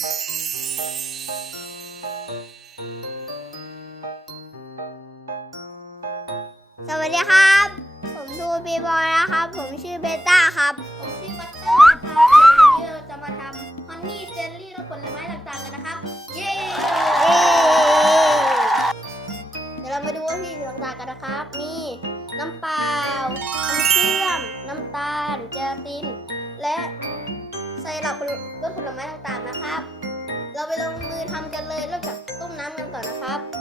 สวัสดีครับ ผมทูบีบอยนะครับ ผมชื่อเบต้าครับ ผมชื่อบัตเตอร์นะครับเดี๋ยววันนี้เราจะมาทำฮันนี่เจลลี่รสผลไม้ต่างๆกันนะครับ เย้ เดี๋ยวเรามาดูวัตถุดิบต่างๆกันนะครับ มีน้ำเปล่า น้ำเชื่อม น้ำตาล เจลาติน และ ไซรัปรสผลไม้ต่างๆนะครับ เราไปลงมือทำกันเลยเริ่มจากต้มน้ำกันก่อนนะครับ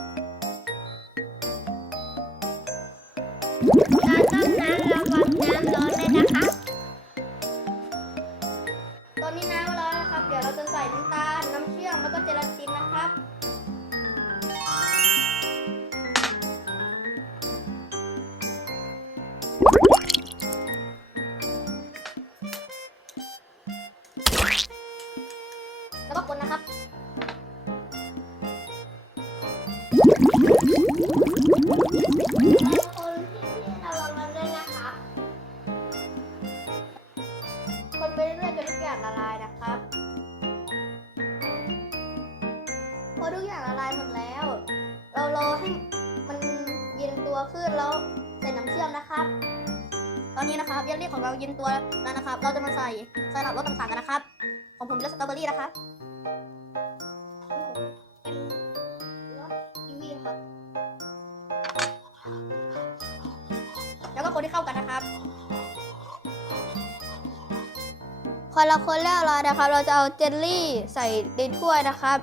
พอทุกอย่างละลายหมดแล้ว เรารอให้มันเย็นตัวขึ้นแล้วใส่น้ำเชื่อมนะครับ ตอนนี้นะครับเยลลี่ของเราเย็นตัวแล้วนะครับ เราจะมาใส่ไซรัปรสต่างๆกันนะครับ ของผมเป็นรสสตรอเบอรี่นะครับเป็นรสกีวีครับแล้วก็คนที่เข้ากันนะครับพอเราคนแล้วร้อยนะครับ เราจะเอาเจลลี่ใส่ในถ้วยนะครับ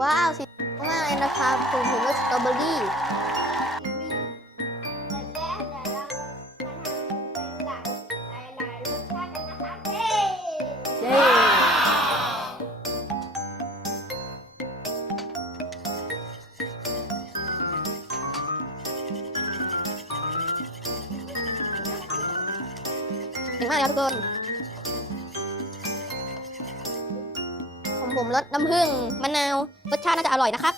ว้าวสิมากเลยนะครับผมผมว่าสตรอเบอรี่เย้ถึงมากแล้วทุกคน ผมรสน้ำผึ้งมะนาวรสชาติน่าจะอร่อยนะครับ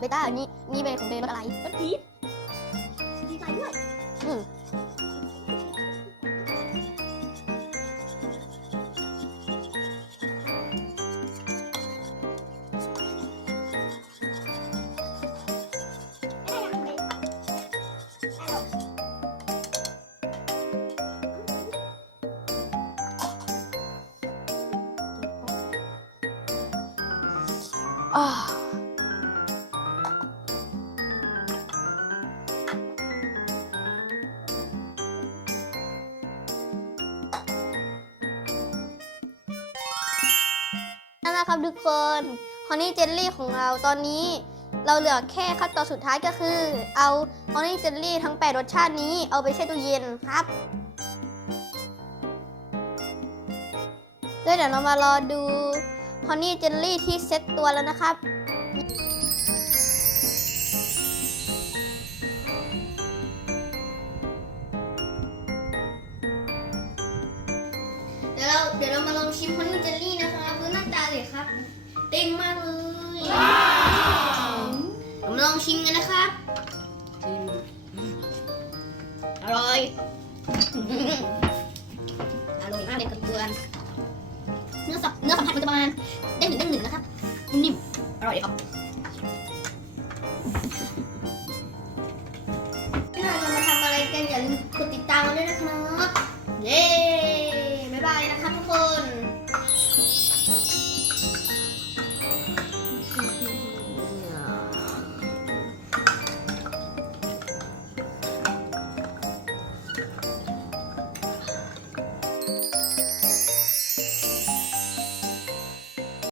เบต้าอันนี้นี่เป็นของเบย์รสอะไรรสพีชดีใจด้วยอืมอ่านั่นนะครับทุกคนฮอนนี่เจลลี่ของเราตอนนี้ เราเหลือแค่ขั้นตอนสุดท้ายก็คือ เอาฮอนนี่เจลลี่ทั้ง 8 รสชาตินี้เอาไปแช่ตู้เย็นครับแล้วเดี๋ยวเรามารอดูฮอนนี่เจลลี่ที่เซ็ตตัวแล้วนะครับเดี๋ยวเราเดี๋ยวเรามาลองชิมฮอนนี่เจลลี่ ครับ เต็งมากเลยผมลองชิมกันนะครับ อร่อย อร่อยมากเลยกับเพื่อนเนื้อสับเนื้อสัมผัสมันจะประมาณเด้งหนึ่งเด้งหนึ่งนะครับ นิ่มๆ อร่อยครับที่เราจะมาทำอะไรกันอย่าลืมกดติดตามด้วยนะครับ เย้